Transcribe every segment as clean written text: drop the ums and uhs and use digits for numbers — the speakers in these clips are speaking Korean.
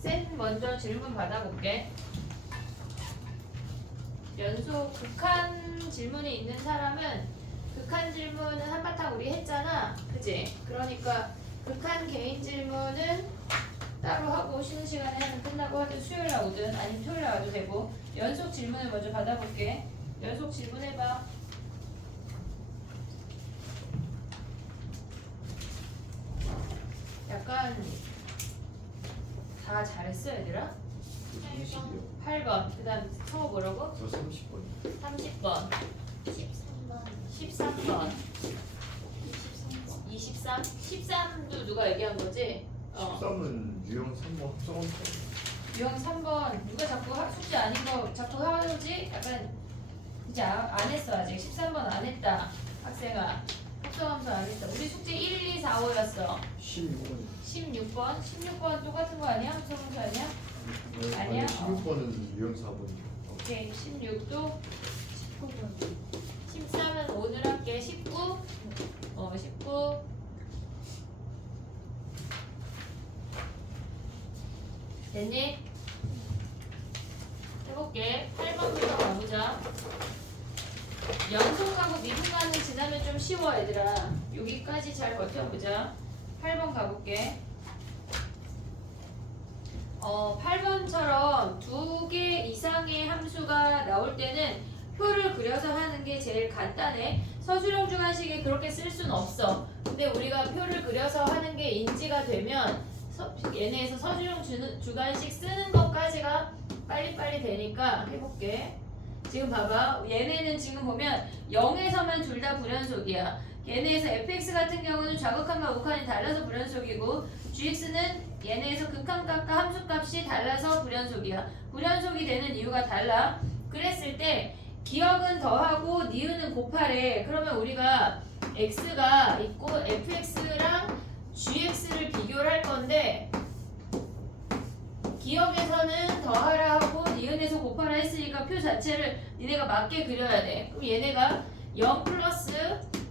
쌤 먼저 질문 받아볼게. 연속 극한 질문이 있는 사람은 극한 질문은 한바탕 우리 했잖아. 그지? 그러니까 극한 개인 질문은 따로 하고 쉬는 시간에 하면 끝나고 하든 수요일 나오든 아니면 토요일 나와도 되고 연속 질문을 먼저 받아볼게. 연속 질문해봐. 약간 다 잘했어 얘들아? 30이요. 8번 그 다음 성어 뭐라고? 저 30번. 30번 13번 13번 23번 23? 13도 누가 얘기한 거지? 13은 유형 3번 합성원 유형 3번 누가 자꾸 숙제 아닌 거 자꾸 하지? 약간 이제 안 했어 아직 13번 안 했다 학생아 합성함수 안 했다 우리 숙제 1, 2, 4, 5였어 16번. 16번? 16번 똑같은 거 아니야? 합성함수 아니야? 아니야? 16번은 유형 4번이요. 오케이 16도 19번 13은 오늘 할게 19 19 됐니? 해볼게 8번부터 가보자 연속하고 미분간을 지나면 좀 쉬워 얘들아 여기까지 잘 버텨보자 8번 가볼게 8번처럼 2개 이상의 함수가 나올 때는 표를 그려서 하는 게 제일 간단해 서술형 주관식에 그렇게 쓸 수는 없어 근데 우리가 표를 그려서 하는 게 인지가 되면 얘네에서 서술형 주관식 쓰는 것까지가 빨리빨리 되니까 해볼게 지금 봐봐 얘네는 지금 보면 0에서만 둘 다 불연속이야 얘네에서 fx 같은 경우는 좌극한과 우극한이 달라서 불연속이고 gx는 얘네에서 극한값과 함수값이 달라서 불연속이야 불연속이 되는 이유가 달라 그랬을 때 기억은 더하고 니은은 곱하래 그러면 우리가 x가 있고 fx랑 gx를 비교를 할 건데 기억에서는 더하라 하고 니은에서 곱하라 했으니까 표 자체를 니네가 맞게 그려야 돼 그럼 얘네가 0 플러스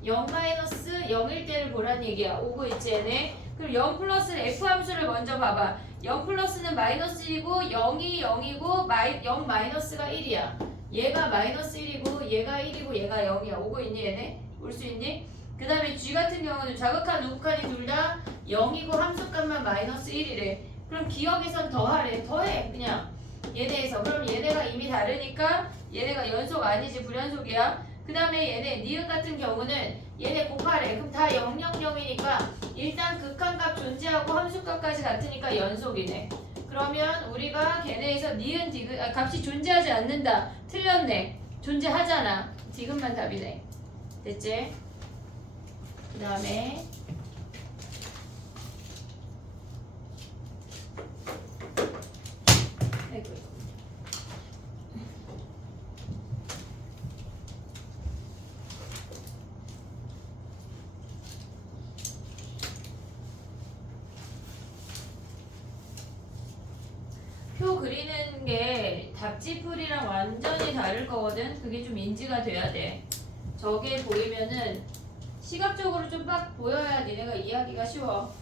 0 마이너스 0일 때를 보란 얘기야 오고 있지 얘네 그럼 0 플러스를 f함수를 먼저 봐봐 0 플러스는 마이너스 1이고 0이 0이고 0 마이너스가 1이야 얘가 마이너스 1이고 얘가 1이고 얘가 0이야 오고 있니 얘네? 올 수 있니? 그 다음에 g 같은 경우는 좌극한 우극한이 둘 다 0이고 함수값만 마이너스 1이래 그럼 기억에선 더하래 더해 그냥 얘네에서 그럼 얘네가 이미 다르니까 얘네가 연속 아니지 불연속이야 그 다음에 얘네 니은 같은 경우는 얘네 곱하래 그럼 다 0, 0, 0이니까 일단 극한값 존재하고 함수값까지 같으니까 연속이네 그러면 우리가 걔네에서 니은 디귿 값이 존재하지 않는다 틀렸네 존재하잖아 디귿만 답이네 됐지? 그 다음에 표 그리는 게 답지풀이랑 완전히 다를 거거든. 그게 좀 인지가 돼야 돼. 저게 보이면은 시각적으로 좀 막 보여야 니네가 이해하기가 쉬워.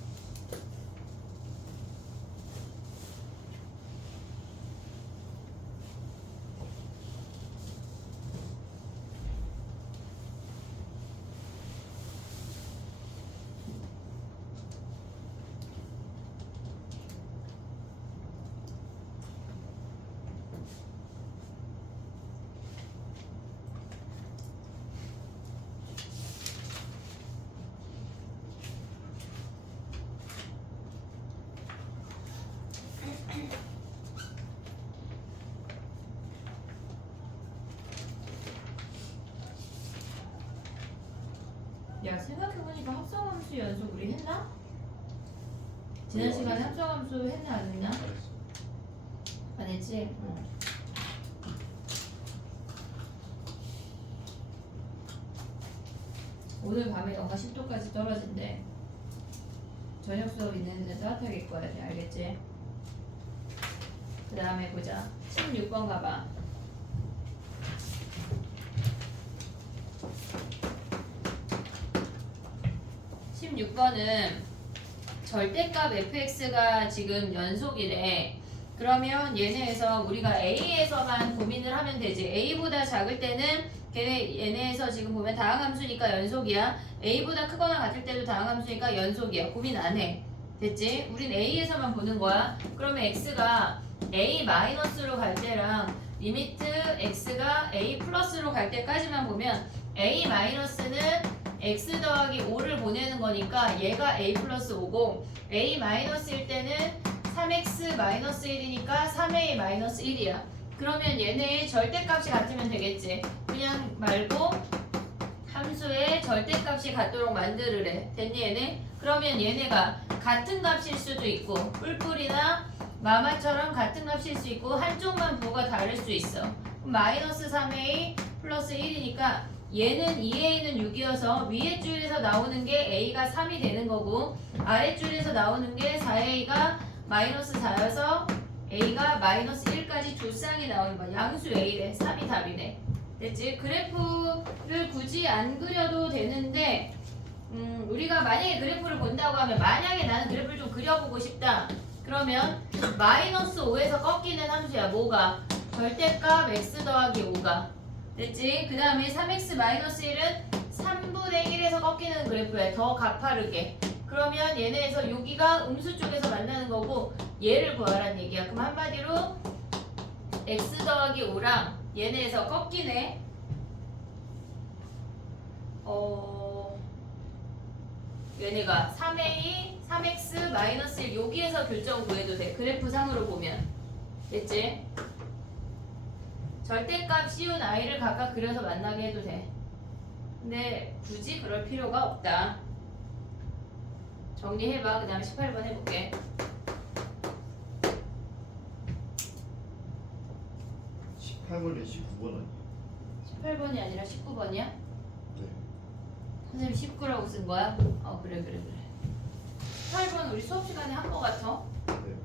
야 생각해보니까 합성함수 연속 우리 했나? 지난 시간에 합성함수 했나 안 했나? 안 했지? 오늘 밤에 영하 10도까지 떨어진대. 저녁 수업 있는 데는 따뜻하게 입고 와야 돼. 알겠지? 그 다음에 보자. 16번 가봐. 16번은 절대값 fx가 지금 연속이래. 그러면 얘네에서 우리가 a에서만 고민을 하면 되지. a보다 작을 때는 얘네에서 지금 보면 다항함수니까 연속이야. a보다 크거나 같을 때도 다항함수니까 연속이야. 고민 안 해. 됐지? 우린 a에서만 보는 거야. 그러면 x가 a 마이너스로 갈 때랑 리미트 x가 a 플러스로 갈 때까지만 보면 a 마이너스는 x 더하기 5를 보내는 거니까 얘가 a 플러스 5고 a 마이너스일 때는 3x 마이너스 1이니까 3a 마이너스 1이야. 그러면 얘네의 절대값이 같으면 되겠지. 그냥 말고 함수의 절대값이 같도록 만들으래. 됐니 얘네? 그러면 얘네가 같은 값일 수도 있고 뿔뿔이나 마마처럼 같은 값일 수 있고 한쪽만 부호가 다를 수 있어. 그럼 마이너스 3a 플러스 1이니까 얘는 2a는 6이어서 위에 줄에서 나오는 게 a가 3이 되는 거고 아래 줄에서 나오는 게 4a가 마이너스 4여서 a가 마이너스 1까지 두 쌍이 나오는 거야. 양수 a래. 3이 답이네. 됐지? 그래프를 굳이 안 그려도 되는데 우리가 만약에 그래프를 본다고 하면 만약에 나는 그래프를 좀 그려보고 싶다. 그러면 마이너스 5에서 꺾이는 함수야. 뭐가? 절대값 x 더하기 5가. 됐지? 그 다음에 3x 마이너스 1은 3분의 1에서 꺾이는 그래프야. 더 가파르게. 그러면 얘네에서 여기가 음수 쪽에서 만나는 거고 얘를 구하라는 얘기야. 그럼 한마디로 x 더하기 5랑 얘네에서 꺾이네. 얘네가 3a, 3x 마이너스 1 여기에서 교점 구해도 돼. 그래프 상으로 보면. 됐지? 절대값 씌운 i를 각각 그려서 만나게 해도 돼. 근데 굳이 그럴 필요가 없다. 정리해봐. 그 다음에 18번 해볼게. 18번에 19번 아니에요? 18번이 아니라 19번이야? 네. 선생님 19라고 쓴 거야? 그래. 18번 우리 수업 시간에 한 거 같아. 네.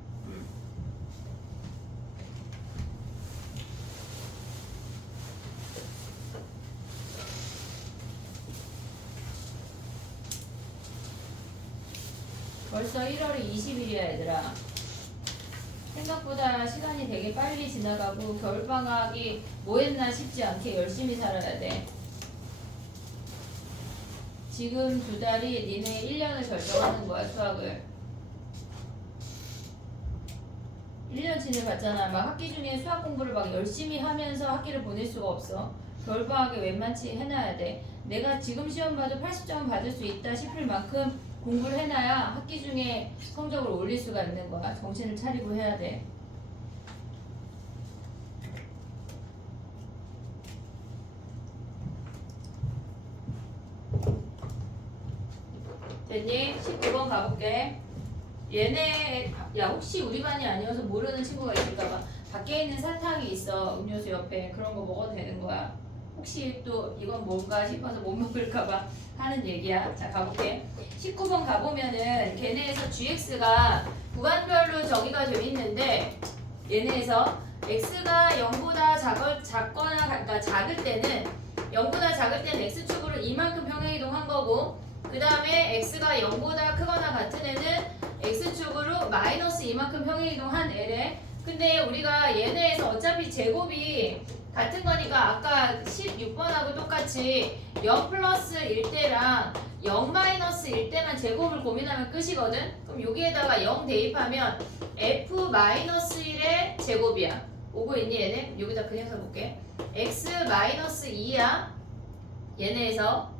벌써 1월이 20일이야 얘들아. 생각보다 시간이 되게 빨리 지나가고 겨울방학이 뭐 했나 싶지 않게 열심히 살아야 돼. 지금 두 달이 니네 1년을 결정하는 거야. 수학을 1년 지내봤잖아. 막 학기 중에 수학 공부를 막 열심히 하면서 학기를 보낼 수가 없어. 겨울방학에 웬만치 해놔야 돼. 내가 지금 시험 봐도 80점 받을 수 있다 싶을 만큼 공부를 해놔야 학기 중에 성적을 올릴 수가 있는 거야. 정신을 차리고 해야 돼. 됐니? 19번 가볼게. 얘네 야 혹시 우리 반이 아니어서 모르는 친구가 있을까봐 밖에 있는 사탕이 있어. 음료수 옆에. 그런 거 먹어도 되는 거야. 혹시 또 이건 뭔가 싶어서 못 먹을까봐 하는 얘기야. 자 가볼게. 19번 가보면은 걔네에서 gx가 구간별로 정의가 되어 있는데 얘네에서 x가 0보다 작거나 그러니까 작을 때는 0보다 작을 때는 x축으로 이만큼 평행이동한 거고 그 다음에 x가 0보다 크거나 같은 애는 x축으로 마이너스 이만큼 평행이동한 애래. 근데 우리가 얘네에서 어차피 제곱이 같은 거니까 아까 16번하고 똑같이 0 플러스 1대랑 0 마이너스 1대만 제곱을 고민하면 끝이거든? 그럼 여기에다가 0 대입하면 f 마이너스 1의 제곱이야. 오고 있니 얘네? 여기다 그냥 써볼게. x 마이너스 2야. 얘네에서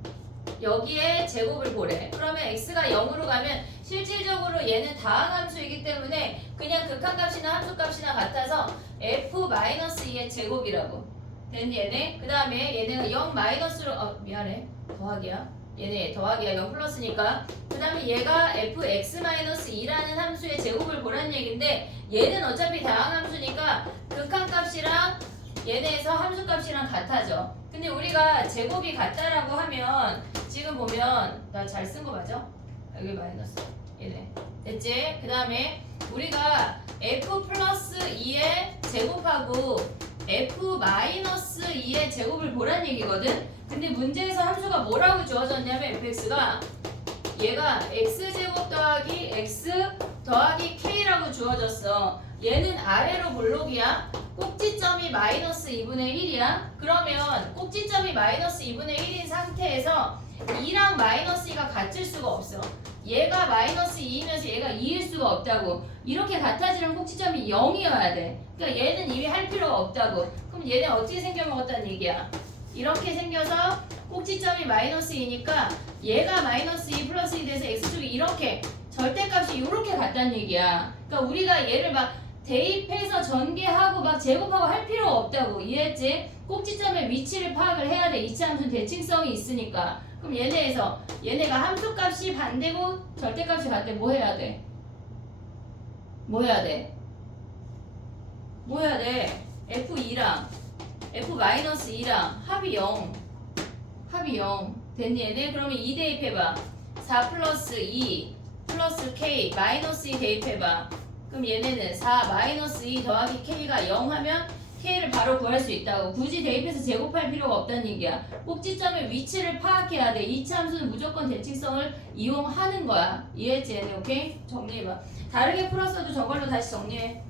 여기에 제곱을 보래. 그러면 x가 0으로 가면 실질적으로 얘는 다항함수이기 때문에 그냥 극한값이나 함수값이나 같아서 f-2의 제곱이라고. 됐니 얘네? 그 다음에 얘네가 0 마이너스로 미안해. 더하기야. 얘네 더하기야. 0 플러스니까. 그 다음에 얘가 fx-2라는 함수의 제곱을 보라는 얘긴데 얘는 어차피 다항함수니까 극한값이랑 얘네에서 함수값이랑 같아져. 근데 우리가 제곱이 같다라고 하면 지금 보면 나 잘 쓴 거 맞아? 여기 마이너스 얘네 됐지? 그 다음에 우리가 f 플러스 2의 제곱하고 f 마이너스 2의 제곱을 보란 얘기거든? 근데 문제에서 함수가 뭐라고 주어졌냐면 fx가 얘가 x제곱 더하기 x 더하기 k라고 주어졌어. 얘는 아래로 볼록이야. 꼭지점이 마이너스 2분의 1이야. 그러면 꼭지점이 마이너스 2분의 1인 상태에서 2랑 마이너스 2가 같을 수가 없어. 얘가 마이너스 2이면서 얘가 2일 수가 없다고. 이렇게 같아지는 꼭지점이 0이어야 돼. 그러니까 얘는 이미 할 필요가 없다고. 그럼 얘는 어떻게 생겨먹었다는 얘기야? 이렇게 생겨서 꼭지점이 마이너스 2니까 얘가 마이너스 2 플러스 2 돼서 x축이 이렇게 절대값이 이렇게 같다는 얘기야. 그러니까 우리가 얘를 막 대입해서 전개하고 막 제곱하고 할 필요가 없다고. 이해했지? 꼭지점의 위치를 파악을 해야 돼. 이차함수는 대칭성이 있으니까. 그럼 얘네가 함수값이 반대고 절대값이 같대. 뭐 해야 돼? 뭐 해야 돼? 뭐 해야 돼? F2랑 F-2랑 합이 0. 합이 0. 됐니 얘네? 그러면 2 대입해봐. 4 플러스 2 플러스 K 마이너스 2 대입해봐. 그럼 얘네는 4 마이너스 2 더하기 K가 0 하면 K를 바로 구할 수 있다고. 굳이 대입해서 제곱할 필요가 없다는 얘기야. 꼭지점의 위치를 파악해야 돼. 이차 함수는 무조건 대칭성을 이용하는 거야. 이해했지 얘네? 오케이? 정리해봐. 다르게 풀었어도 저걸로 다시 정리해.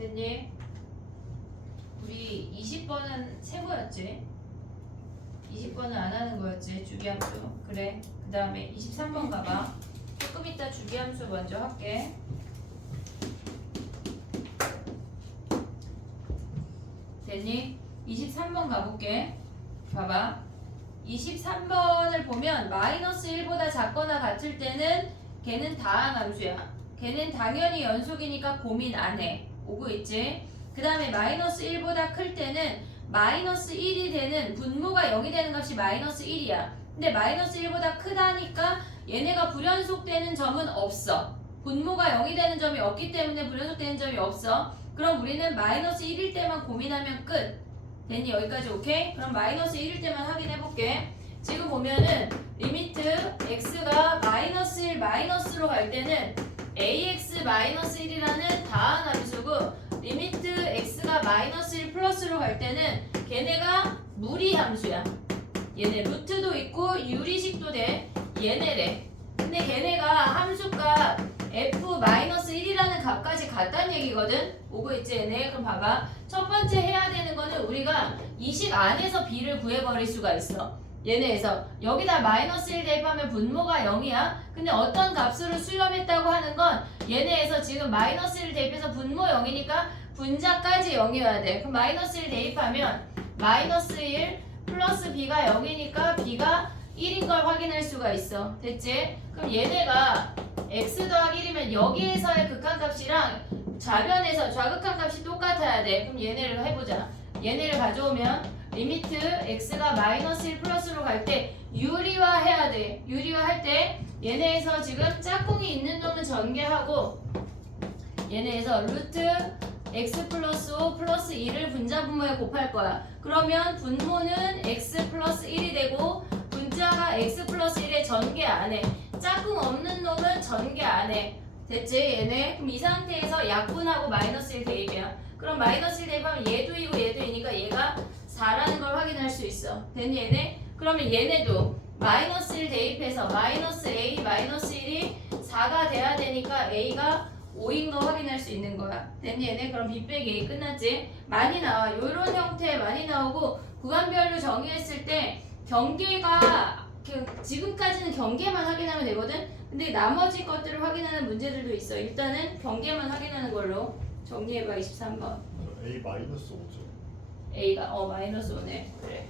됐니? 우리 20번은 세 거였지? 20번은 안 하는 거였지? 주기함수. 그래. 그 다음에 23번 가봐. 조금 이따 주기함수 먼저 할게. 됐니? 23번 가볼게. 봐봐. 23번을 보면 마이너스 1보다 작거나 같을 때는 걔는 다항함수야. 걔는 당연히 연속이니까 고민 안 해. 오고 있지? 그 다음에 마이너스 1보다 클 때는 마이너스 1이 되는 분모가 0이 되는 값이 마이너스 1이야. 근데 마이너스 1보다 크다니까 얘네가 불연속되는 점은 없어. 분모가 0이 되는 점이 없기 때문에 불연속되는 점이 없어. 그럼 우리는 마이너스 1일 때만 고민하면 끝. 됐니? 여기까지 오케이? 그럼 마이너스 1일 때만 확인해볼게. 지금 보면은 리미트 x가 마이너스 1 마이너스로 갈 때는 ax-1이라는 다항함수고 리미트 x가 마이너스 1 플러스로 갈 때는 걔네가 무리함수야. 얘네 루트도 있고 유리식도 돼. 얘네래. 근데 걔네가 함수값 f-1이라는 값까지 같다는 얘기거든. 오고 있지 얘네? 그럼 봐봐. 첫 번째 해야 되는 거는 우리가 이 식 안에서 b를 구해버릴 수가 있어. 얘네에서 여기다 마이너스 1 대입하면 분모가 0이야. 근데 어떤 값으로 수렴했다고 하는 건 얘네에서 지금 마이너스 1 대입해서 분모 0이니까 분자까지 0이어야 돼. 그럼 마이너스 1 대입하면 마이너스 1 플러스 b가 0이니까 b가 1인 걸 확인할 수가 있어. 됐지? 그럼 얘네가 x 더하기 1이면 여기에서의 극한값이랑 좌변에서 좌극한 값이 똑같아야 돼. 그럼 얘네를 해보자. 얘네를 가져오면 리미트 x가 마이너스 1 플러스로 갈 때 유리화해야 돼. 유리화할 때 얘네에서 지금 짝꿍이 있는 놈은 전개하고 얘네에서 루트 x 플러스 5 플러스 2를 분자 분모에 곱할 거야. 그러면 분모는 x 플러스 1이 되고 분자가 x 플러스 1에 전개 안 해. 짝꿍 없는 놈은 전개 안 해. 됐지? 얘네? 그럼 이 상태에서 약분하고 마이너스 1 대입이야. 그럼 마이너스 1 대입하면 얘도 2고 얘도 2니까 얘가 4라는 걸 확인할 수 있어. 됐니 얘네? 그러면 얘네도 마이너스 1 대입해서 마이너스 a 마이너스 1이 4가 돼야 되니까 a가 5인 거 확인할 수 있는 거야. 됐니 얘네? 그럼 b 빼기 a 끝났지? 많이 나와. 요런 형태 많이 나오고 구간별로 정의했을 때 경계가 지금까지는 경계만 확인하면 되거든? 근데 나머지 것들을 확인하는 문제들도 있어. 일단은 경계만 확인하는 걸로 정리해봐. 23번. A 마이너스 5죠. A가 마이너스 5네. 그래.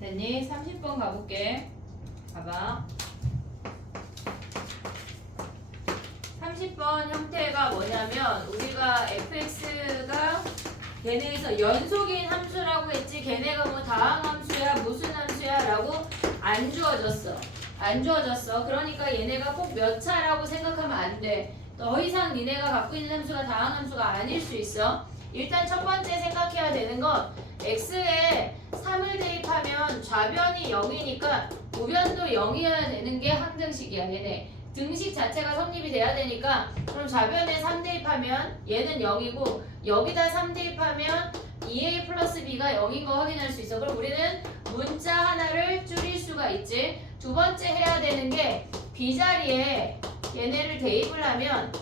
됐니? 30번 가볼게. 봐봐. 30번 형태가 뭐냐면 우리가 fx가 걔네에서 연속인 함수라고 했지 걔네가 뭐 다항함수야 무슨 함수야 라고 안 주어졌어. 안 주어졌어. 그러니까 얘네가 꼭 몇 차라고 생각하면 안 돼. 더 이상 니네가 갖고 있는 함수가 다항함수가 아닐 수 있어. 일단 첫 번째 생각해야 되는 건 x에 3을 대입하면 좌변이 0이니까 우변도 0이어야 되는 게 항등식이야. 얘네 등식 자체가 성립이 돼야 되니까 그럼 좌변에 3 대입하면 얘는 0이고 여기다 3 대입하면 2a 플러스 b가 0인 거 확인할 수 있어. 그럼 우리는 문자 하나를 줄일 수가 있지. 두 번째 해야 되는 게 b자리에 얘네를 대입을 하면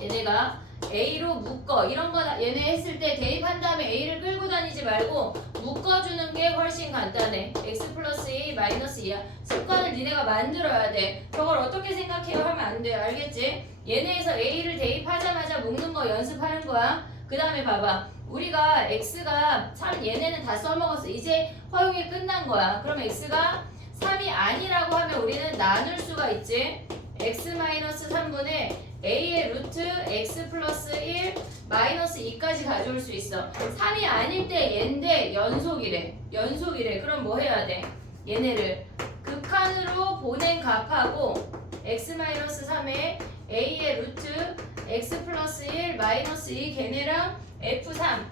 얘네가 A로 묶어 이런 거 얘네 했을 때 대입한 다음에 A를 끌고 다니지 말고 묶어주는 게 훨씬 간단해. x 플러스 2 마이너스 2야. 습관을 니네가 만들어야 돼. 저걸 어떻게 생각해요 하면 안 돼. 알겠지? 얘네에서 A를 대입하자마자 묶는 거 연습하는 거야. 그 다음에 봐봐. 우리가 x가 3 얘네는 다 써먹었어. 이제 허용이 끝난 거야. 그럼 x가 3이 아니라고 하면 우리는 나눌 수가 있지. x 마이너스 3분의 a의 루트 x 플러스 1 마이너스 2까지 가져올 수 있어. 3이 아닐 때 얘인데 연속이래. 연속이래. 그럼 뭐 해야 돼? 얘네를 극한으로 보낸 값하고 x 마이너스 3에 a의 루트 x 플러스 1 마이너스 2 걔네랑 f3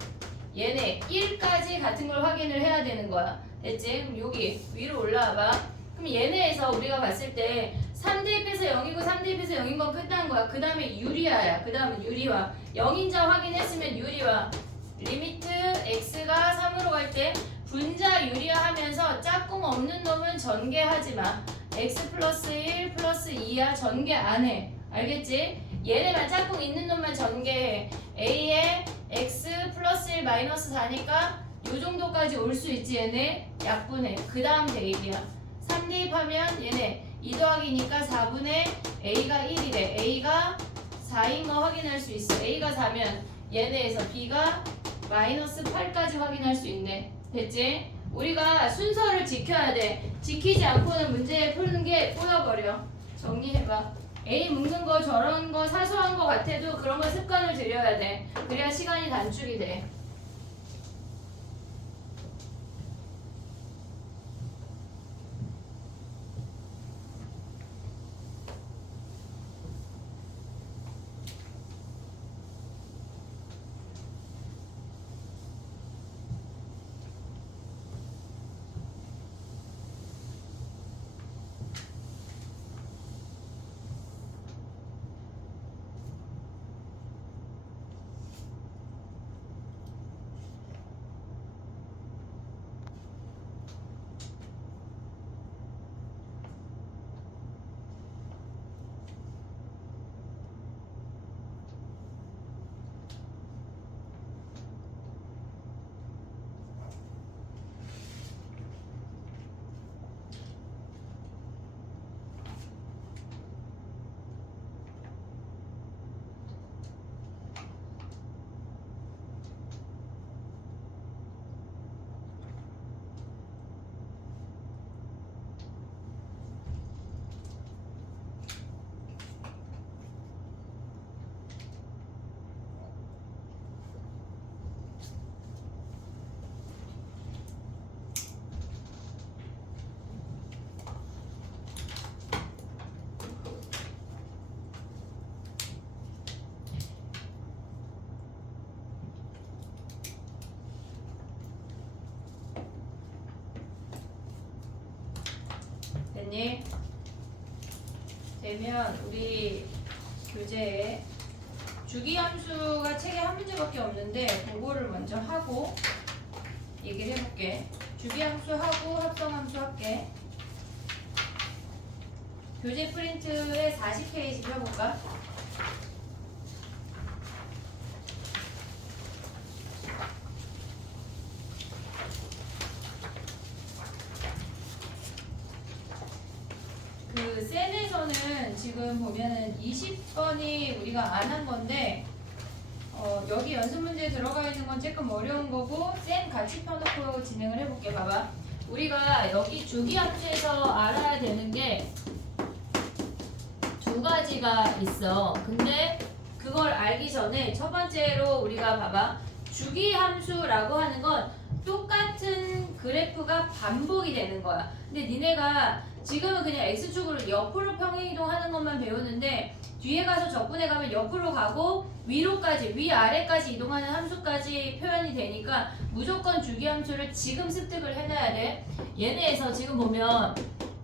얘네 1까지 같은 걸 확인을 해야 되는 거야. 됐지? 그럼 여기 위로 올라와봐. 그럼 얘네에서 우리가 봤을 때 3 대입해서 0이고 3 대입해서 0인 건 끝난 거야. 그 다음에 유리화야. 그 다음은 유리화. 0인자 확인했으면 유리화. 리미트 x가 3으로 갈 때 분자 유리화하면서 짝꿍 없는 놈은 전개하지 마. x 플러스 1 플러스 2야. 전개 안 해. 알겠지? 얘네만 짝꿍 있는 놈만 전개해. a에 x 플러스 1 마이너스 4니까 요 정도까지 올 수 있지. 얘네 약분해. 그 다음 대입이야. 3 대입하면 얘네 2 더하기니까 4분의 a가 1이래. a가 4인 거 확인할 수 있어. a가 4면 얘네에서 b가 마이너스 8까지 확인할 수 있네. 됐지? 우리가 순서를 지켜야 돼. 지키지 않고는 문제 푸는 게 꼬여버려. 정리해봐. A 묶는 거 저런 거 사소한 거 같아도 그런 거 습관을 들여야 돼. 그래야 시간이 단축이 돼. 됐니? 되면 우리 교재에 주기함수가 책에 한 문제밖에 없는데 그거를 먼저 하고 얘기를 해볼게. 주기함수 하고 합성함수 할게. 교재 프린트에 40페이지 펴볼까? 그 셈에서는 지금 보면은 20번이 우리가 안 한 건데 여기 연습 문제에 들어가 있는 건 조금 어려운 거고 셈 같이 펴놓고 진행을 해볼게. 봐봐. 우리가 여기 주기함수에서 알아야 되는 게 두 가지가 있어. 근데 그걸 알기 전에 첫 번째로 우리가 봐봐. 주기함수라고 하는 건 똑같은 그래프가 반복이 되는 거야. 근데 니네가 지금은 그냥 x축으로 옆으로 평행이동하는 것만 배우는데 뒤에 가서 적분해 가면 옆으로 가고 위로까지 위아래까지 이동하는 함수까지 표현이 되니까 무조건 주기함수를 지금 습득을 해놔야 돼. 얘네에서 지금 보면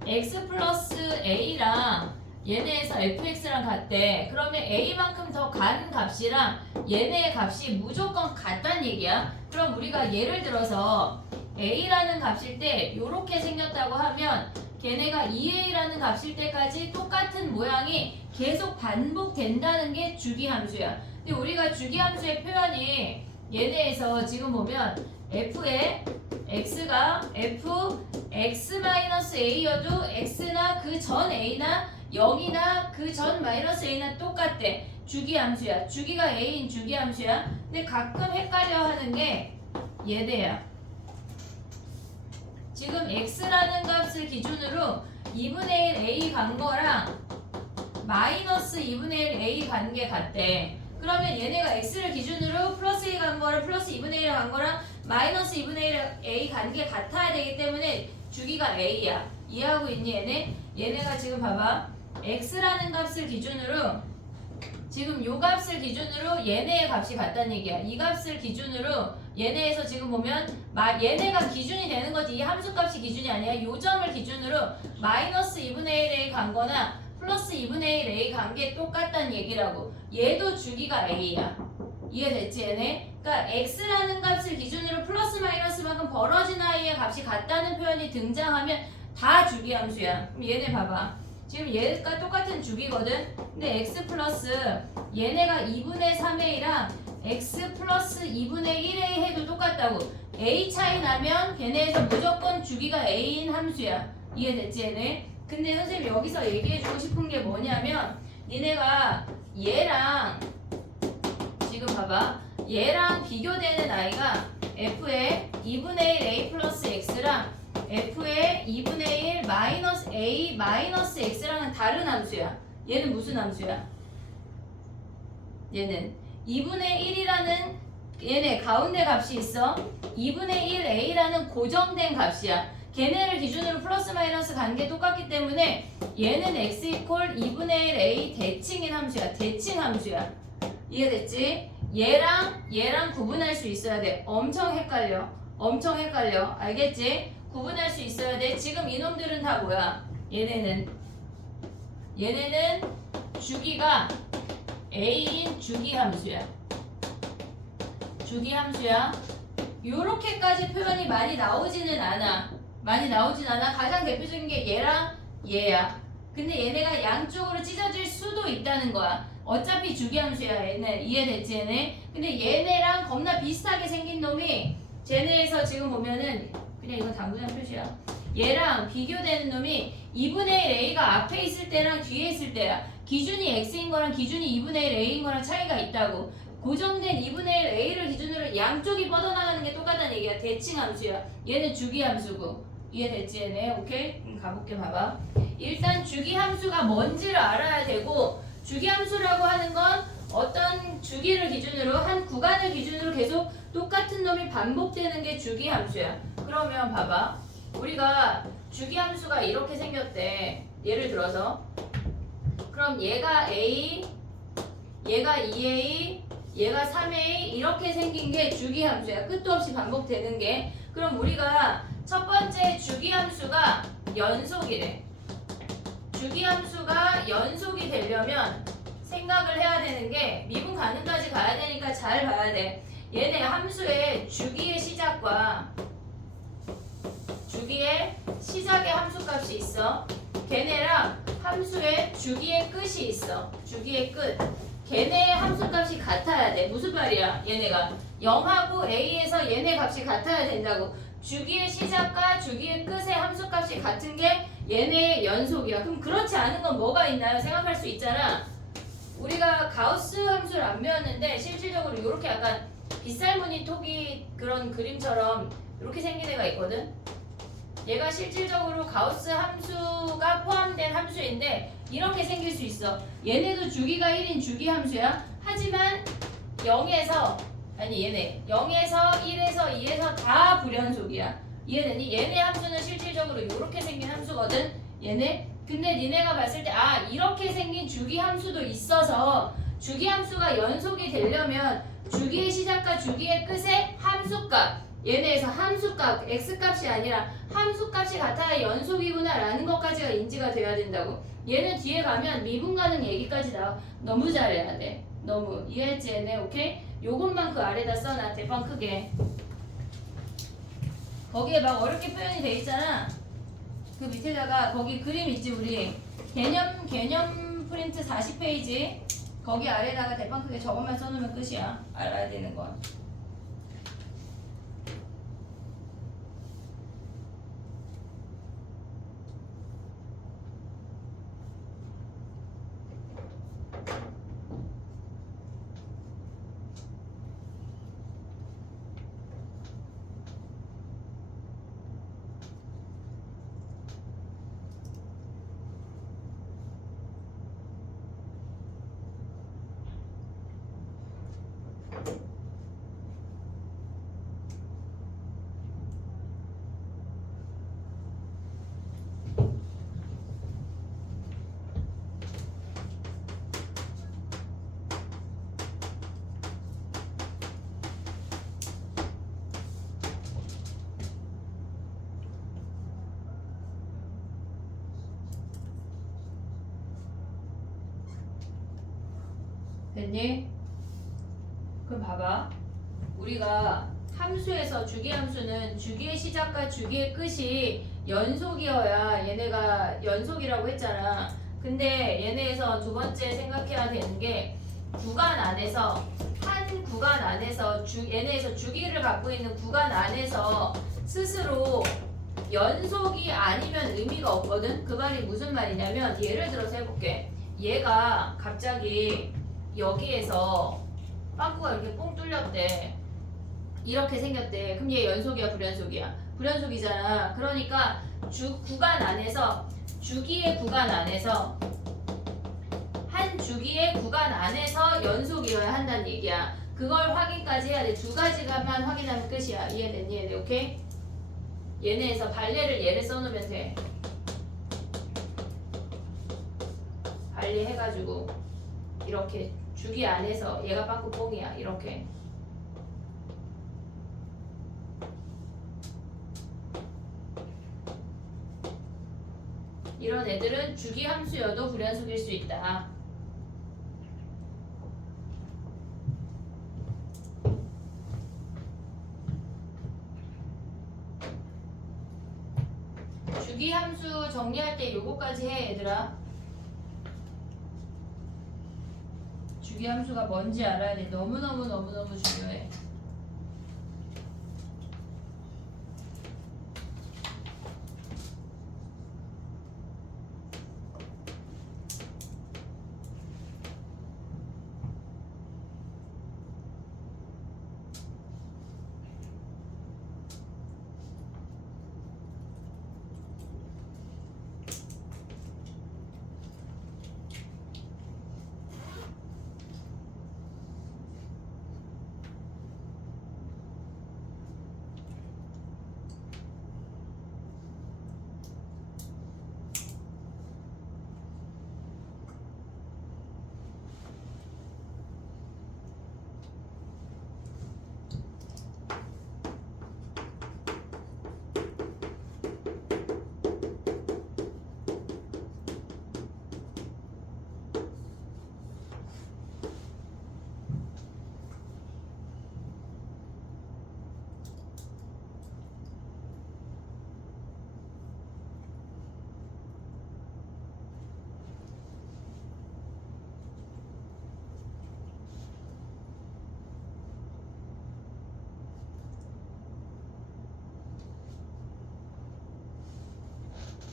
x 플러스 a랑 얘네에서 fx랑 같대. 그러면 a만큼 더 간 값이랑 얘네의 값이 무조건 같다는 얘기야. 그럼 우리가 예를 들어서 a라는 값일 때 요렇게 생겼다고 하면 걔네가 2a라는 값일 때까지 똑같은 모양이 계속 반복된다는 게 주기함수야. 근데 우리가 주기함수의 표현이 얘네에서 지금 보면 f의 x가 fx-a여도 x나 그 전 a나 0이나 그 전 마이너스 a나 똑같대. 주기함수야. 주기가 a인 주기함수야. 근데 가끔 헷갈려 하는 게 얘네야. 지금 x라는 값을 기준으로 2분의 1 a 간 거랑 마이너스 2분의 1 a 간 게 같대. 그러면 얘네가 x를 기준으로 플러스 a 간 거랑 플러스 2분의 1 간 거랑 마이너스 2분의 1 a 간 게 같아야 되기 때문에 주기가 a야. 이해하고 있니 얘네? 얘네가 지금 봐봐. x라는 값을 기준으로 지금 요 값을 기준으로 얘네의 값이 같다는 얘기야. 이 값을 기준으로 얘네에서 지금 보면 얘네가 기준이 되는 거지. 이 함수 값이 기준이 아니야. 요 점을 기준으로 마이너스 2분의 1에 간 거나 플러스 2분의 1 A 관계 똑같다는 얘기라고. 얘도 주기가 A야. 이해됐지 얘네? 그러니까 X라는 값을 기준으로 플러스 마이너스만큼 벌어진 I의 값이 같다는 표현이 등장하면 다 주기 함수야. 그럼 얘네 봐봐. 지금 얘가 똑같은 주기거든? 근데 X 플러스 얘네가 2분의 3A랑 X 플러스 2분의 1A 해도 똑같다고. A 차이 나면 걔네에서 무조건 주기가 A인 함수야. 이해됐지 얘네? 근데 선생님 여기서 얘기해주고 싶은 게 뭐냐면 니네가 얘랑 지금 봐봐 얘랑 비교되는 I가 F의 2분의 1 A 플러스 X랑 F의 2분의 1 마이너스 A 마이너스 X랑은 다른 함수야. 얘는 무슨 함수야? 얘는 2분의 1이라는 얘네 가운데 값이 있어. 2분의 1 A라는 고정된 값이야. 걔네를 기준으로 플러스 마이너스 관계 똑같기 때문에 얘는 X 이퀄 2분의 1 A 대칭인 함수야. 대칭 함수야. 이해됐지? 얘랑 구분할 수 있어야 돼. 엄청 헷갈려. 엄청 헷갈려. 알겠지? 구분할 수 있어야 돼. 지금 이놈들은 다 뭐야? 얘네는 주기가 A인 주기 함수야. 주기 함수야. 요렇게까지 표현이 많이 나오지는 않아. 가장 대표적인 게 얘랑 얘야. 근데 얘네가 양쪽으로 찢어질 수도 있다는 거야. 어차피 주기 함수야 얘네. 이해됐지 얘네? 근데 얘네랑 겁나 비슷하게 생긴 놈이 쟤네에서 지금 보면은 그냥 이건 당구장 표시야. 얘랑 비교되는 놈이 2분의 1 A가 앞에 있을 때랑 뒤에 있을 때야. 기준이 X인 거랑 기준이 2분의 1 A인 거랑 차이가 있다고. 고정된 2분의 1 A를 기준으로 양쪽이 뻗어나가는 게 똑같다는 얘기야. 대칭 함수야. 얘는 주기 함수고. 이해됐지 얘네? 오케이? 가볼게 봐봐. 일단 주기 함수가 뭔지를 알아야 되고 주기 함수라고 하는 건 어떤 주기를 기준으로 한 구간을 기준으로 계속 똑같은 놈이 반복되는 게 주기 함수야. 그러면 봐봐. 우리가 주기 함수가 이렇게 생겼대. 예를 들어서 그럼 얘가 A, 얘가 2A, 얘가 3A 이렇게 생긴 게 주기 함수야. 끝도 없이 반복되는 게. 그럼 우리가 첫 번째 주기 함수가 연속이래. 주기 함수가 연속이 되려면 생각을 해야 되는 게 미분 가능까지 가야 되니까 잘 봐야 돼. 얘네 함수의 주기의 시작과 주기의 시작의 함수값이 있어. 걔네랑 함수의 주기의 끝이 있어. 주기의 끝. 걔네의 함수값이 같아야 돼. 무슨 말이야? 얘네가 0하고 A에서 얘네 값이 같아야 된다고. 주기의 시작과 주기의 끝의 함수값이 같은 게 얘네의 연속이야. 그럼 그렇지 않은 건 뭐가 있나요? 생각할 수 있잖아. 우리가 가우스 함수를 안 배웠는데 실질적으로 이렇게 약간 빗살무늬 토기 그런 그림처럼 이렇게 생긴 애가 있거든. 얘가 실질적으로 가우스 함수가 포함된 함수인데 이렇게 생길 수 있어. 얘네도 주기가 1인 주기 함수야. 하지만 0에서 1에서 2에서 다 불연속이야. 이해되니? 얘네 함수는 실질적으로 이렇게 생긴 함수거든. 얘네. 근데 니네가 봤을 때 이렇게 생긴 주기 함수도 있어서 주기 함수가 연속이 되려면 주기의 시작과 주기의 끝의 함수값, 얘네에서 함수값, x값이 아니라 함수값이 같아야 연속이구나 라는 것까지가 인지가 돼야 된다고. 얘는 뒤에 가면 미분 가능 얘기까지 나와. 너무 잘해야 돼. 너무. 이해했지 얘네? 오케이? 요것만 그 아래다 써놔. 대판 크게. 거기에 막 어렵게 표현이 돼 있잖아. 그 밑에다가 거기 그림 있지 우리. 개념 프린트 40페이지. 거기 아래다가 대판 크게 저것만 써놓으면 끝이야. 알아야 되는 건. 됐니? 그럼 봐봐. 우리가 함수에서 주기함수는 주기의 시작과 주기의 끝이 연속이어야 얘네가 연속이라고 했잖아. 근데 얘네에서 두 번째 생각해야 되는 게 구간 안에서 한 구간 안에서 얘네에서 주기를 갖고 있는 구간 안에서 스스로 연속이 아니면 의미가 없거든. 그 말이 무슨 말이냐면 예를 들어서 해볼게. 얘가 갑자기 여기에서 빵꾸가 이렇게 뽕 뚫렸대. 이렇게 생겼대. 그럼 얘 연속이야 불연속이야? 불연속이잖아. 그러니까 구간 안에서 주기의 구간 안에서 한 주기의 구간 안에서 연속이어야 한다는 얘기야. 그걸 확인까지 해야 돼. 두 가지가만 확인하면 끝이야. 이해됐니? 얘네 오케이? 얘네에서 발레를 얘를 써놓으면 돼. 발레 해가지고 이렇게 주기 안에서 얘가 빵꾸 뽕이야. 이렇게. 이런 애들은 주기 함수여도 불연속일 수 있다. 주기 함수 정리할 때 요거까지 해 얘들아. 주기 함수가 뭔지 알아야 돼. 너무너무 중요해.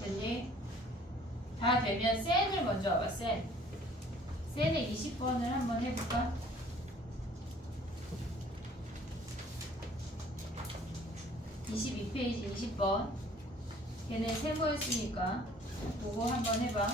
됐니? 다 되면 센을 먼저 와봐. 센의 20번을 한번 해볼까? 22페이지 20번. 걔네 세모였으니까 그거 한번 해봐.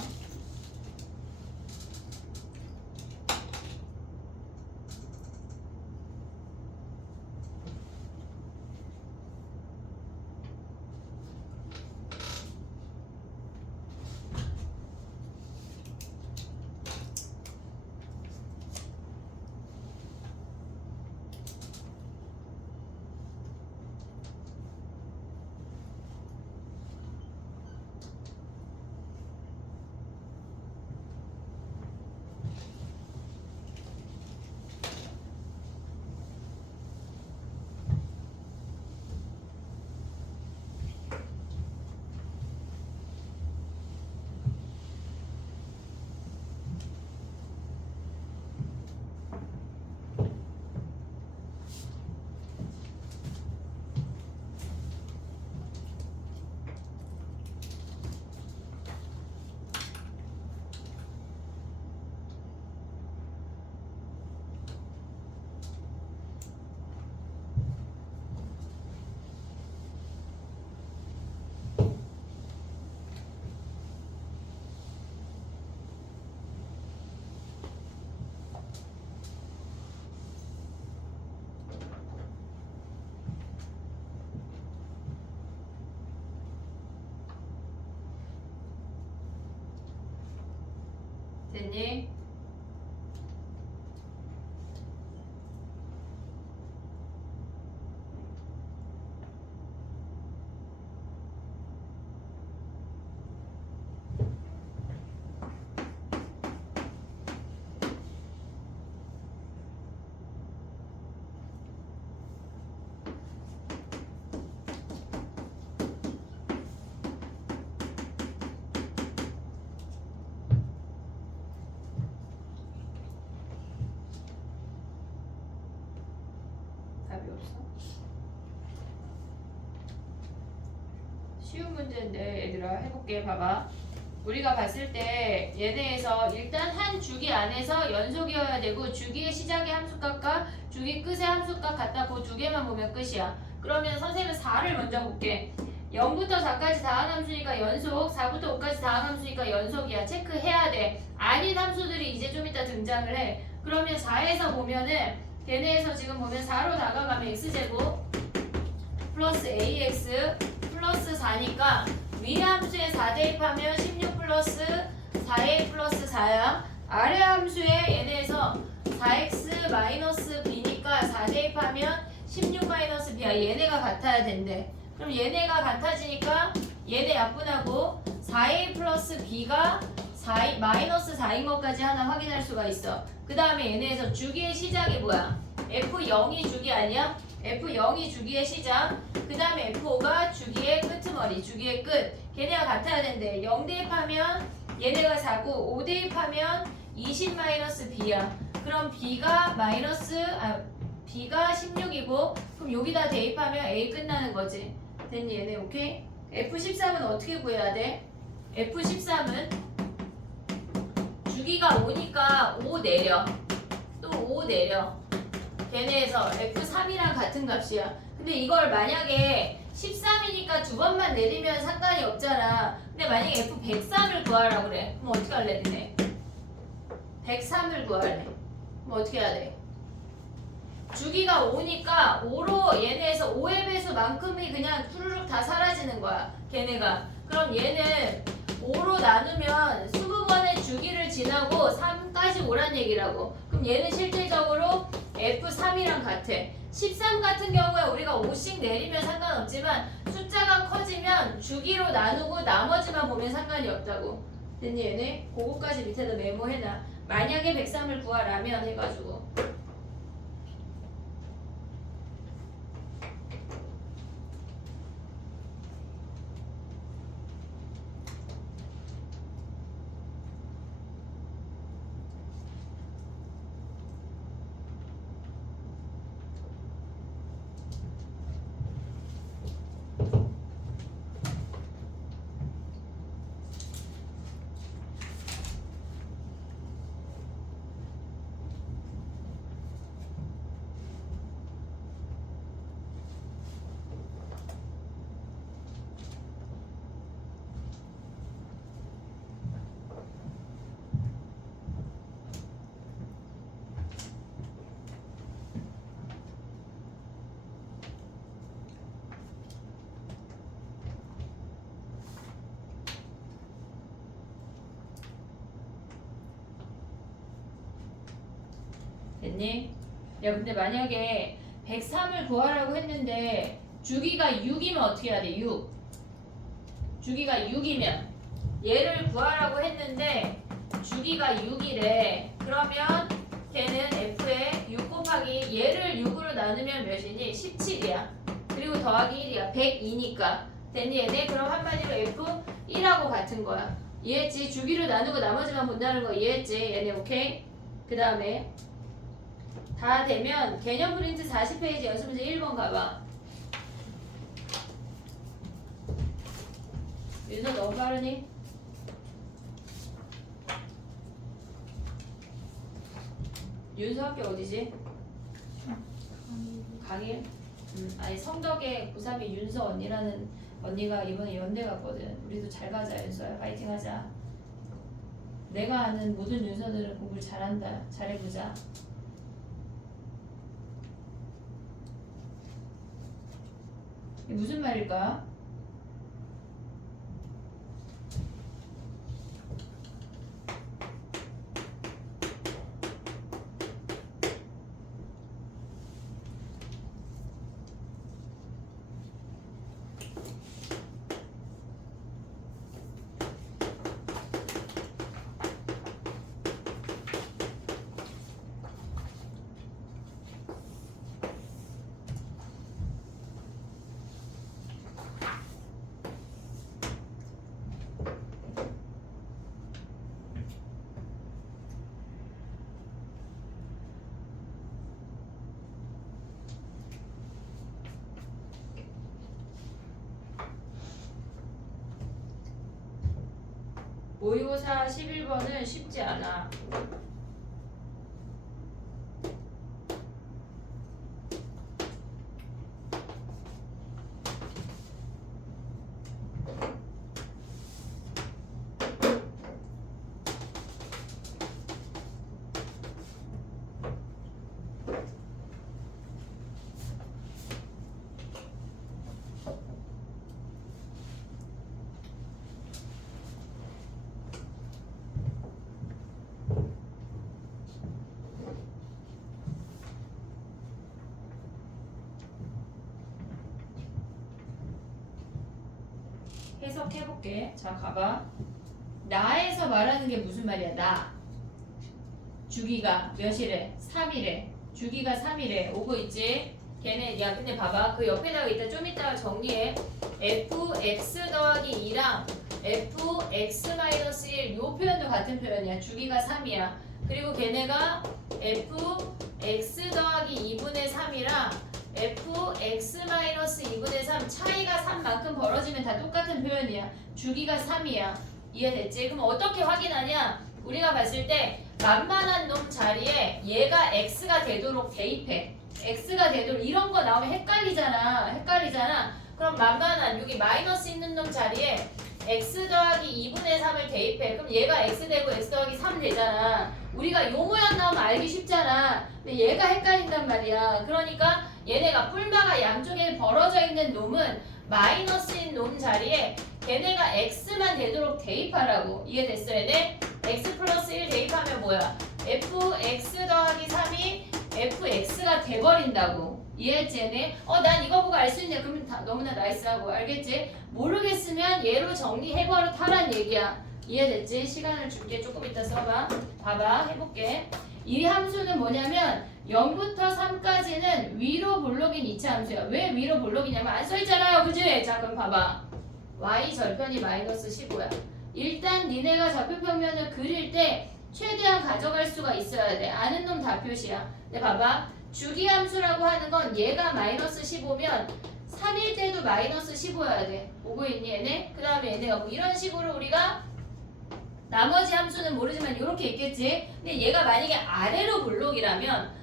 됐니? 답이 없어. 쉬운 문제인데 얘들아 해볼게. 봐봐. 우리가 봤을 때 얘네에서 일단 한 주기 안에서 연속이어야 되고 주기의 시작의 함수값과 주기 끝의 함수값 같다. 그 두 개만 보면 끝이야. 그러면 선생님은 4를 먼저 볼게. 0부터 4까지 다한 함수니까 연속, 4부터 5까지 다한 함수니까 연속이야. 체크해야 돼. 아닌 함수들이 이제 좀 이따 등장을 해. 그러면 4에서 보면은 걔네에서 지금 보면 4로 다가가면 x제곱 플러스 ax 플러스 4니까 위 함수에 4 대입하면 16 플러스 4a 플러스 4야. 아래 함수에 얘네에서 4x 마이너스 b니까 4 대입하면 16 마이너스 b야. 얘네가 같아야 된대. 그럼 얘네가 같아지니까 얘네 약분하고 4a 플러스 b가 4, 마이너스 4인 것까지 하나 확인할 수가 있어. 그 다음에 얘네에서 주기의 시작이 뭐야? F0이 주기 아니야? F0이 주기의 시작. 그 다음에 F5가 주기의 끄트머리, 주기의 끝. 걔네가 같아야 된대. 0 대입하면 얘네가 4고 5 대입하면 20 마이너스 b야. 그럼 b가 b가 16이고 그럼 여기다 대입하면 a 끝나는 거지. 됐니 얘네? 오케이? F13은 어떻게 구해야 돼? F13은 주기가 5니까 5 내려. 또 5 내려. 걔네에서 F3이랑 같은 값이야. 근데 이걸 만약에 13이니까 두 번만 내리면 상관이 없잖아. 근데 만약에 F103을 구하라고 그래. 그럼 어떻게 할래 니네? 103을 구할래. 그럼 어떻게 해야 돼? 주기가 5니까 5로 얘네에서 5의 배수만큼이 그냥 푸르륵 다 사라지는 거야. 걔네가. 그럼 얘는 5로 나누면 20번의 주기를 지나고 3까지 오란 얘기라고. 그럼 얘는 실질적으로 F3이랑 같아. 13 같은 경우에 우리가 5씩 내리면 상관없지만 숫자가 커지면 주기로 나누고 나머지만 보면 상관이 없다고. 됐니 얘네? 그거까지 밑에다 메모해놔. 만약에 103을 구하라면 해가지고. 됐니? 야 근데 만약에 103을 구하라고 했는데 주기가 6이면 어떻게 해야 돼? 6 주기가 6이면 얘를 구하라고 했는데 주기가 6이래. 그러면 걔는 F에 6 곱하기 얘를 6으로 나누면 몇이니? 17이야. 그리고 더하기 1이야. 102니까. 됐니 얘네? 그럼 한마디로 F1하고 같은 거야. 이해했지? 주기를 나누고 나머지만 본다는 거 이해했지? 얘네 오케이? 그 다음에 다 되면 개념 프린트 40페이지 연습문제 1번 가봐. 윤서 너무 빠르니? 윤서 학교 어디지? 강일? 아니 성덕의 고3이 윤서 언니라는 언니가 이번에 연대 갔거든. 우리도 잘 가자 윤서야. 파이팅 하자. 내가 아는 모든 윤서들은 공부를 잘한다. 잘해보자. 이게 무슨 말일까? 모의고사 11번은 쉽지 않아. 해석해볼게. 자, 가봐. 나에서 말하는 게 무슨 말이야? 나. 주기가 몇이래? 3이래. 주기가 3이래. 오고 있지? 걔네, 야, 근데 봐봐. 그 옆에다가 이따 좀 이따가 정리해. fx 더하기 2랑 fx-1 요 표현도 같은 표현이야. 주기가 3이야. 그리고 걔네가 fx 더하기 2분의 3이랑 fx-2분의 3 차이가 3만큼 벌어지면 다 똑같은 표현이야. 주기가 3이야. 이해됐지? 그럼 어떻게 확인하냐? 우리가 봤을 때 만만한 놈 자리에 얘가 x가 되도록 대입해. x가 되도록 이런 거 나오면 헷갈리잖아. 그럼 만만한 여기 마이너스 있는 놈 자리에 x 더하기 2분의 3을 대입해. 그럼 얘가 x 되고 x 더하기 3 되잖아. 우리가 요 모양 나오면 알기 쉽잖아. 근데 얘가 헷갈린단 말이야. 그러니까 얘네가 뿔마가 양쪽에 벌어져 있는 놈은 마이너스인 놈 자리에 걔네가 x만 되도록 대입하라고. 이해됐어 얘네? x 플러스 1 대입하면 뭐야? fx 더하기 3이 fx가 돼버린다고. 이해했지 얘네? 난 이거 보고 알 수 있네. 그러면 너무나 나이스하고. 알겠지? 모르겠으면 얘로 정리해버려 타란 얘기야. 이해됐지? 시간을 줄게. 조금 이따 써봐. 봐봐. 해볼게. 이 함수는 뭐냐면 0부터 3까지는 위로 볼록인 이차 함수야. 왜 위로 볼록이냐면 안 써있잖아요. 그지? 자 그럼 봐봐. y 절편이 마이너스 15야. 일단 니네가 좌표평면을 그릴 때 최대한 가져갈 수가 있어야 돼. 아는 놈 다 표시야. 근데 봐봐. 주기함수라고 하는 건 얘가 마이너스 15면 3일 때도 마이너스 15여야 돼. 오고 있니 얘네? 그 다음에 얘네가 뭐 이런 식으로 우리가 나머지 함수는 모르지만 이렇게 있겠지? 근데 얘가 만약에 아래로 볼록이라면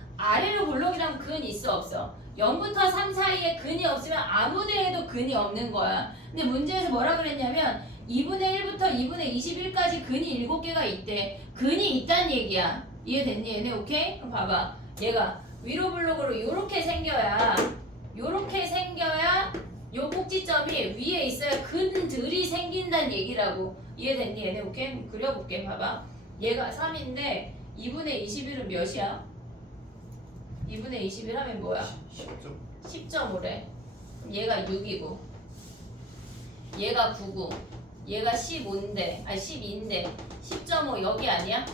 근이 있어 없어? 0부터 3 사이에 근이 없으면 아무 데에도 근이 없는 거야. 근데 문제에서 뭐라 그랬냐면 2분의 1부터 2분의 21까지 근이 7개가 있대. 근이 있단 얘기야. 이해됐니 얘네? 오케이? 그럼 봐봐. 얘가 위로 블록으로 요렇게 생겨야 요 꼭지점이 위에 있어야 근들이 생긴다는 얘기라고. 이해됐니 얘네? 오케이? 그려볼게. 봐봐. 얘가 3인데 2분의 21은 몇이야? 2분의 21 하면 뭐야? 10.5래. 그럼 얘가 6이고 얘가 9고 얘가 15인데 12인데 10.5 여기 아니야?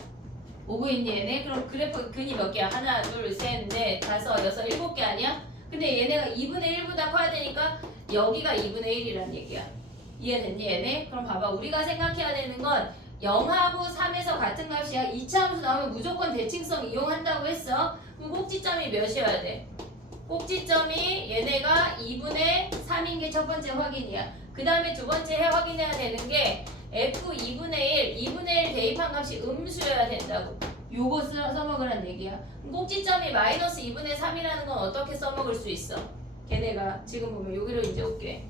오고 있니 얘네? 그럼 그래프 근이 몇 개야? 하나, 둘, 셋, 넷, 다섯, 여섯, 7개 아니야? 근데 얘네가 2분의 1보다 커야 되니까 여기가 2분의 1이란 얘기야. 이해됐니 얘네? 그럼 봐봐. 우리가 생각해야 되는 건 0하고 3에서 같은 값이야. 2차 함수 나오면 무조건 대칭성 이용한다고 했어. 그럼 꼭지점이 몇이어야 돼? 꼭지점이 얘네가 2분의 3인 게 첫 번째 확인이야. 그 다음에 두 번째 확인해야 되는 게 f 2분의 1, 2분의 1 대입한 값이 음수여야 된다고. 요거 써먹으란 얘기야. 꼭지점이 마이너스 2분의 3이라는 건 어떻게 써먹을 수 있어? 걔네가 지금 보면 여기로 이제 올게.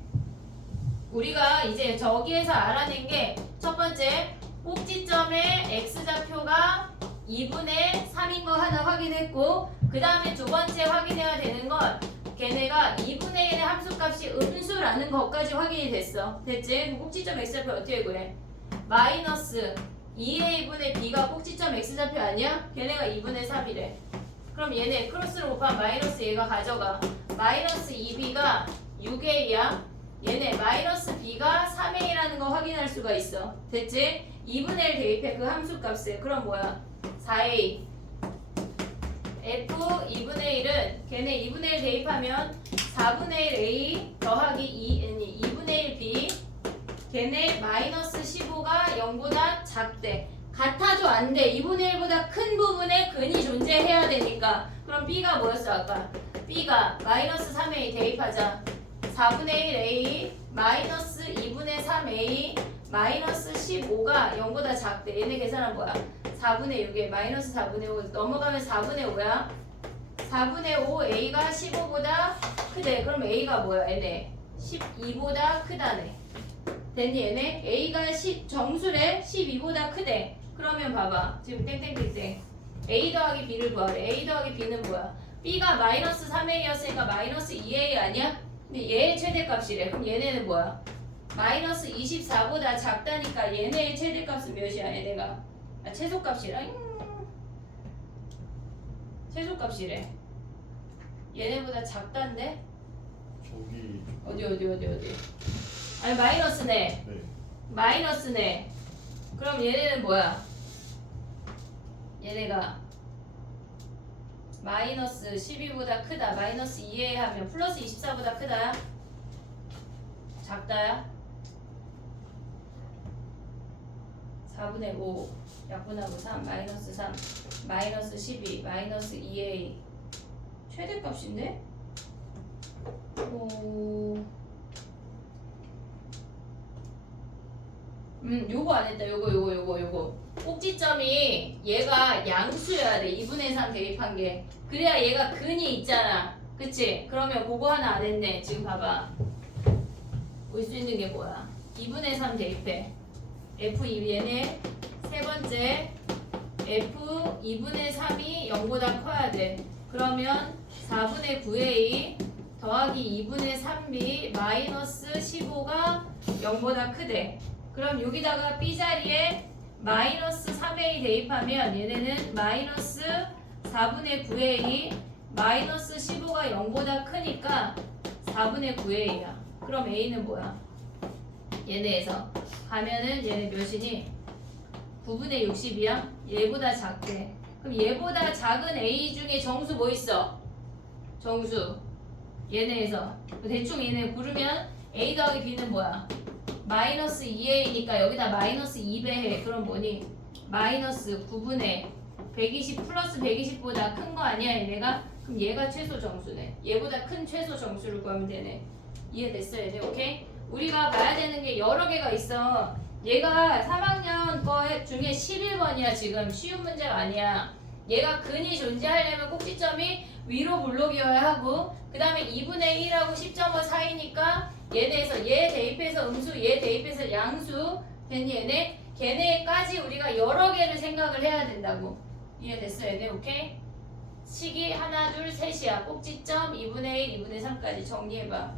우리가 이제 저기에서 알아낸 게 첫 번째 꼭지점의 x좌표가 2분의 3인 거 하나 확인했고, 그 다음에 두 번째 확인해야 되는 건 걔네가 2분의 1의 함수값이 음수라는 것까지 확인이 됐어. 됐지? 그럼 꼭지점 x좌표 어떻게 그래? 마이너스 2a분의 b가 꼭지점 x좌표 아니야? 걔네가 2분의 3이래. 그럼 얘네 크로스로 곱하면 마이너스 얘가 가져가. 마이너스 2b가 6a야. 얘네 마이너스 b가 3a라는 거 확인할 수가 있어. 됐지? 2분의 1 대입해 그 함수값을. 그럼 뭐야? 4a f 2분의 1은 걔네 2분의 1 대입하면 4분의 1 a 더하기 2분의 1 b 걔네 마이너스 15가 0보다 작대. 같아도 안 돼. 2분의 1보다 큰 부분에 근이 존재해야 되니까. 그럼 b가 뭐였어 아까? b가 마이너스 3a 대입하자. 4분의 1a 마이너스 2분의 3a 마이너스 15가 0보다 작대. 얘네 계산은 뭐야? 4분의 6에 마이너스 4분의 5 넘어가면 4분의 5야. 4분의 5 A가 15보다 크대. 그럼 A가 뭐야? 얘네 12보다 크다네. 됐니 얘네? A가 정수래 12보다 크대. 그러면 봐봐. 지금 땡땡땡땡 A 더하기 B를 구하래. A 더하기 B는 뭐야? B가 마이너스 3A였으니까 마이너스 2A 아니야? 근데 얘의 최대값이래. 그럼 얘네는 뭐야? 마이너스 24보다 작다니까 얘네의 최대값은 몇이야? 얘네가 최소값이라 최소값이래. 얘네보다 작단데? 저기 어디 아니 마이너스네. 네. 마이너스네. 그럼 얘네는 뭐야? 얘네가 마이너스 12보다 크다. 마이너스 2에 하면 플러스 24보다 크다야? 작다야? 4분의 5 약분하고 3 마이너스 3 마이너스 12 마이너스 2a 최대값인데? 요거 안 했다. 요거 꼭지점이 얘가 양수여야 돼. 2분의 3 대입한 게 그래야 얘가 근이 있잖아. 그치? 그러면 그거 하나 안 했네. 지금 봐봐. 올 수 있는 게 뭐야? 2분의 3 대입해. F2 얘네 세 번째 F 2분의 3이 0보다 커야 돼. 그러면 4분의 9a 더하기 2분의 3b 마이너스 15가 0보다 크대. 그럼 여기다가 B자리에 마이너스 3a 대입하면 얘네는 마이너스 4분의 9a 마이너스 15가 0보다 크니까 4분의 9a야. 그럼 a는 뭐야? 얘네에서 가면은 얘네 몇이니? 9분의 60이야? 얘보다 작대. 그럼 얘보다 작은 a 중에 정수 뭐 있어? 정수 얘네에서 대충 얘네 부르면 a 더하기 b는 뭐야? 마이너스 2a니까 여기다 마이너스 2배 해. 그럼 뭐니? 마이너스 9분의 120 플러스 120보다 큰 거 아니야 얘네가? 그럼 얘가 최소 정수네. 얘보다 큰 최소 정수를 구하면 되네. 이해됐어 얘네? 오케이? 우리가 봐야 되는 게 여러 개가 있어. 얘가 3학년 거 중에 11번이야 지금. 쉬운 문제가 아니야. 얘가 근이 존재하려면 꼭지점이 위로 블록이어야 하고 그 다음에 2분의 1하고 10.5 사이니까 얘네에서 얘 대입해서 음수 얘 대입해서 양수 됐니 얘네? 걔네까지 우리가 여러 개를 생각을 해야 된다고. 이해됐어 얘네? 오케이? 식이 하나 둘 셋이야. 꼭지점 2분의 1 2분의 3까지 정리해봐.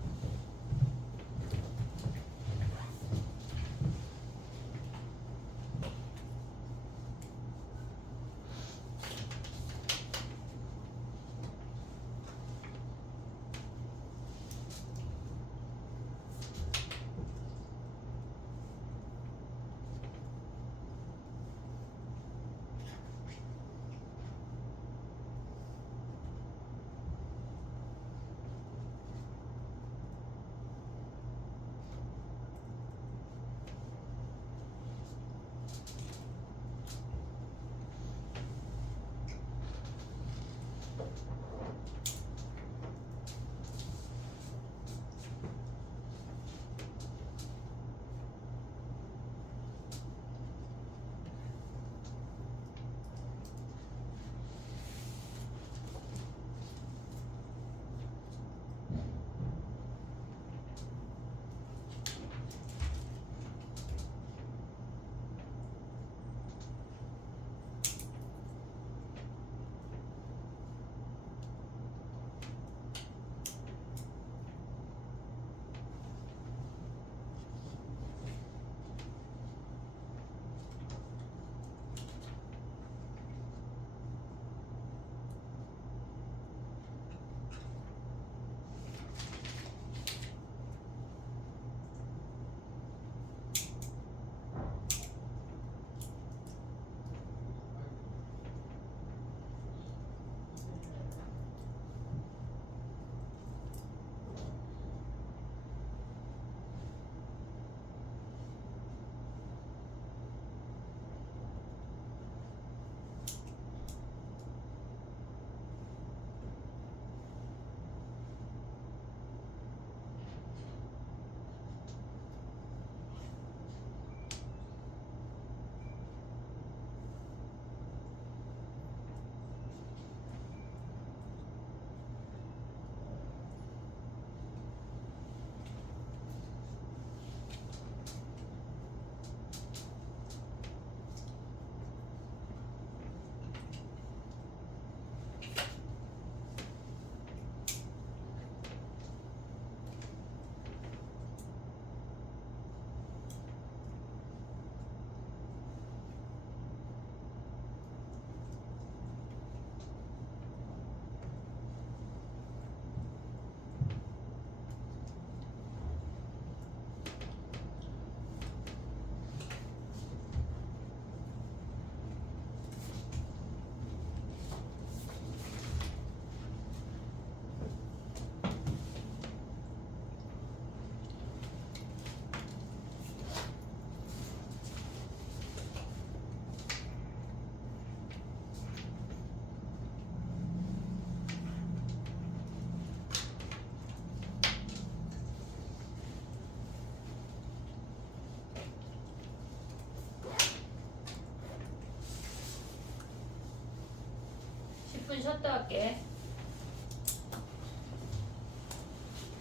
10분 쉬었다 할게.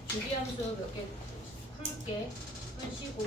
주기함수 몇 개 풀게. 10분 쉬고.